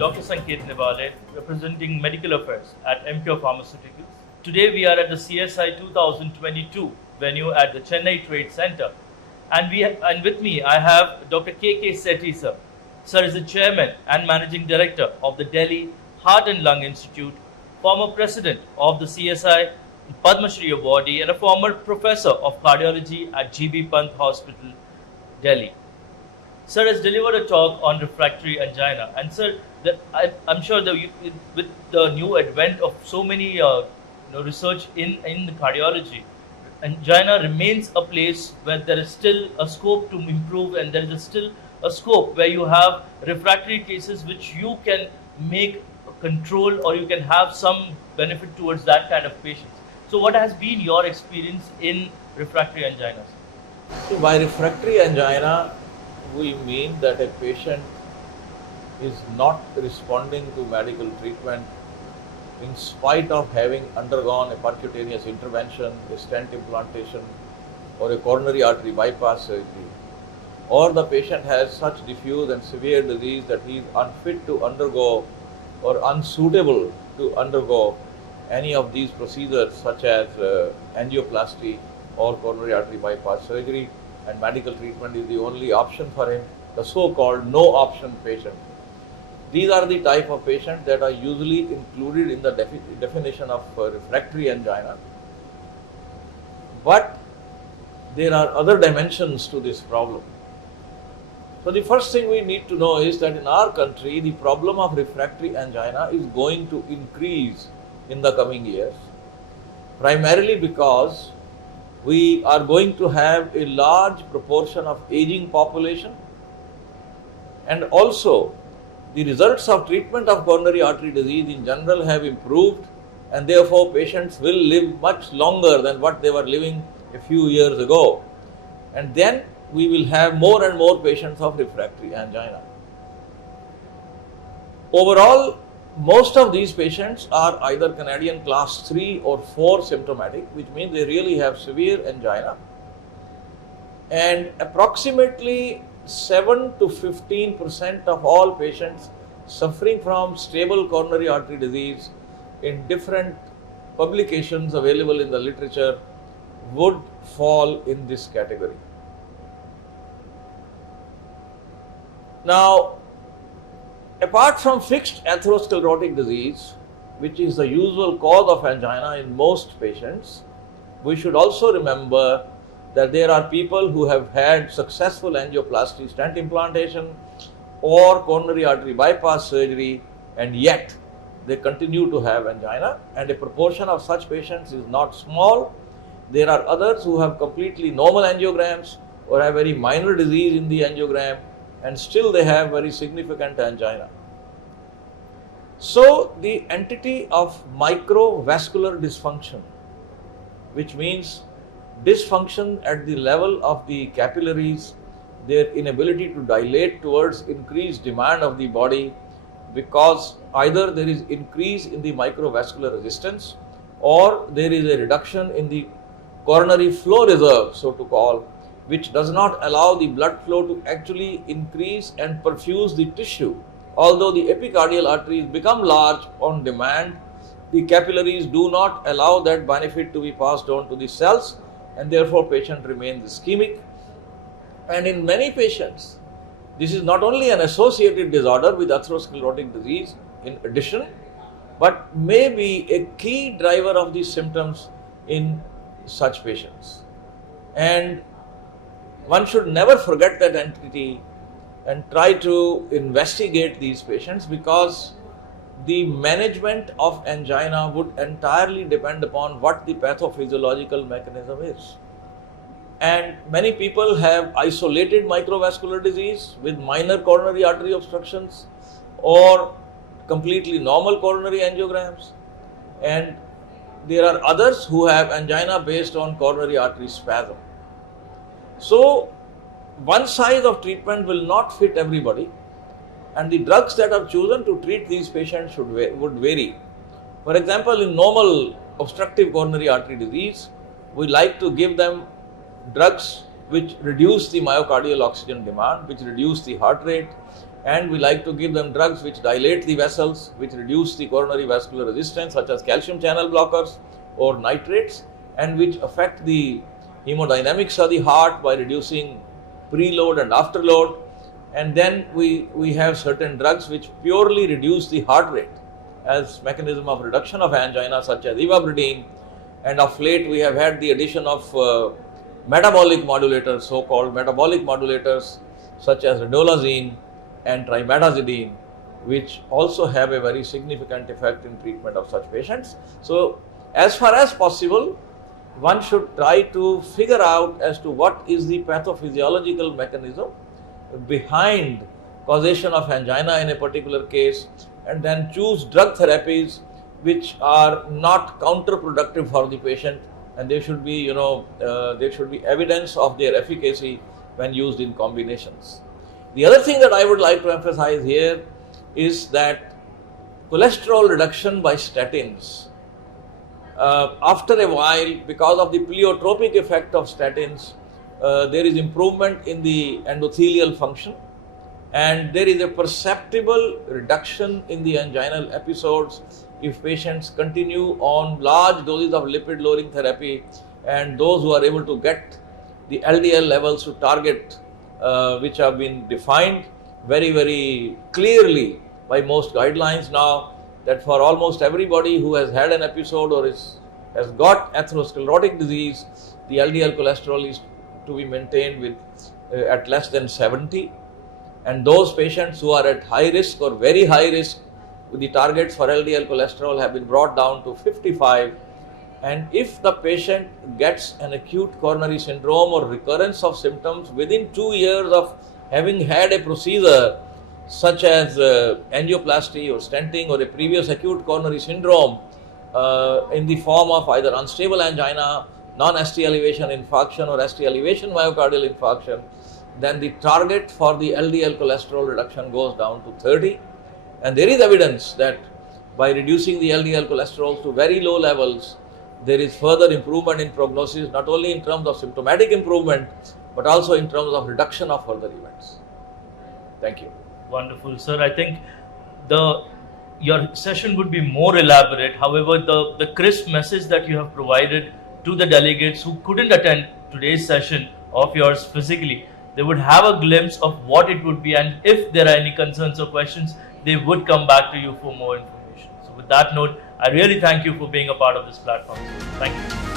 Dr. Sanket Nevale, representing Medical Affairs at MCure Pharmaceuticals. Today we are at the CSI 2022 venue at the Chennai Trade Center. And with me I have Dr. K Sethi, sir. Sir is the Chairman and Managing Director of the Delhi Heart and Lung Institute, former President of the CSI Padma Shri awardee and a former Professor of Cardiology at GB Pant Hospital, Delhi. Sir has delivered a talk on refractory angina, and sir, I'm sure that with the new advent of so many research in the cardiology, angina remains a place where there is still a scope to improve, and there is still a scope where you have refractory cases which you can make control, or you can have some benefit towards that kind of patients. So what has been your experience in refractory angina? By refractory angina, we mean that a patient is not responding to medical treatment in spite of having undergone a percutaneous intervention, a stent implantation, or a coronary artery bypass surgery, or the patient has such diffuse and severe disease that he is unfit to undergo or unsuitable to undergo any of these procedures such as angioplasty or coronary artery bypass surgery, and medical treatment is the only option for him, the so-called no option patient. These are the type of patients that are usually included in the definition of refractory angina. But there are other dimensions to this problem. So the first thing we need to know is that in our country, the problem of refractory angina is going to increase in the coming years, primarily because we are going to have a large proportion of aging population, and also the results of treatment of coronary artery disease in general have improved, and therefore patients will live much longer than what they were living a few years ago. And then we will have more and more patients of refractory angina. Overall, most of these patients are either Canadian class 3 or 4 symptomatic, which means they really have severe angina, and approximately 7 to 15% of all patients suffering from stable coronary artery disease in different publications available in the literature would fall in this category. Now, apart from fixed atherosclerotic disease, which is the usual cause of angina in most patients, we should also remember that there are people who have had successful angioplasty, stent implantation, or coronary artery bypass surgery, and yet they continue to have angina, and a proportion of such patients is not small. There are others who have completely normal angiograms or have very minor disease in the angiogram, and still they have very significant angina. So the entity of microvascular dysfunction, which means dysfunction at the level of the capillaries, their inability to dilate towards increased demand of the body, because either there is increase in the microvascular resistance or there is a reduction in the coronary flow reserve, so to call, which does not allow the blood flow to actually increase and perfuse the tissue. Although the epicardial arteries become large on demand, the capillaries do not allow that benefit to be passed on to the cells, and therefore patient remains ischemic. And in many patients, this is not only an associated disorder with atherosclerotic disease in addition, but may be a key driver of these symptoms in such patients. And one should never forget that entity and try to investigate these patients, because the management of angina would entirely depend upon what the pathophysiological mechanism is. And many people have isolated microvascular disease with minor coronary artery obstructions or completely normal coronary angiograms, and there are others who have angina based on coronary artery spasm. So one size of treatment will not fit everybody, and the drugs that are chosen to treat these patients would vary. For example, in normal obstructive coronary artery disease, we like to give them drugs which reduce the myocardial oxygen demand, which reduce the heart rate, and we like to give them drugs which dilate the vessels, which reduce the coronary vascular resistance, such as calcium channel blockers or nitrates, and which affect the hemodynamics of the heart by reducing preload and afterload. And then we have certain drugs which purely reduce the heart rate as mechanism of reduction of angina, such as ivabradine, and of late we have had the addition of metabolic modulators, so-called metabolic modulators such as redolazine and trimetazidine, which also have a very significant effect in treatment of such patients. So as far as possible, one should try to figure out as to what is the pathophysiological mechanism behind causation of angina in a particular case, and then choose drug therapies which are not counterproductive for the patient, and there should be there should be evidence of their efficacy when used in combinations. The other thing that I would like to emphasize here is that cholesterol reduction by statins, after a while, because of the pleiotropic effect of statins, there is improvement in the endothelial function, and there is a perceptible reduction in the anginal episodes if patients continue on large doses of lipid lowering therapy, and those who are able to get the LDL levels to target, which have been defined very, very clearly by most guidelines now, that for almost everybody who has had an episode or has got atherosclerotic disease, the LDL cholesterol is to be maintained with at less than 70, and those patients who are at high risk or very high risk, the targets for LDL cholesterol have been brought down to 55. And if the patient gets an acute coronary syndrome or recurrence of symptoms within 2 years of having had a procedure such as angioplasty or stenting or a previous acute coronary syndrome in the form of either unstable angina, non-ST elevation infarction or ST elevation myocardial infarction, then the target for the LDL cholesterol reduction goes down to 30. And there is evidence that by reducing the LDL cholesterol to very low levels, there is further improvement in prognosis, not only in terms of symptomatic improvement, but also in terms of reduction of further events. Thank you. Wonderful, sir. I think your session would be more elaborate. However, the crisp message that you have provided to the delegates who couldn't attend today's session of yours physically, they would have a glimpse of what it would be, and if there are any concerns or questions, they would come back to you for more information. So with that note, I really thank you for being a part of this platform. Thank you.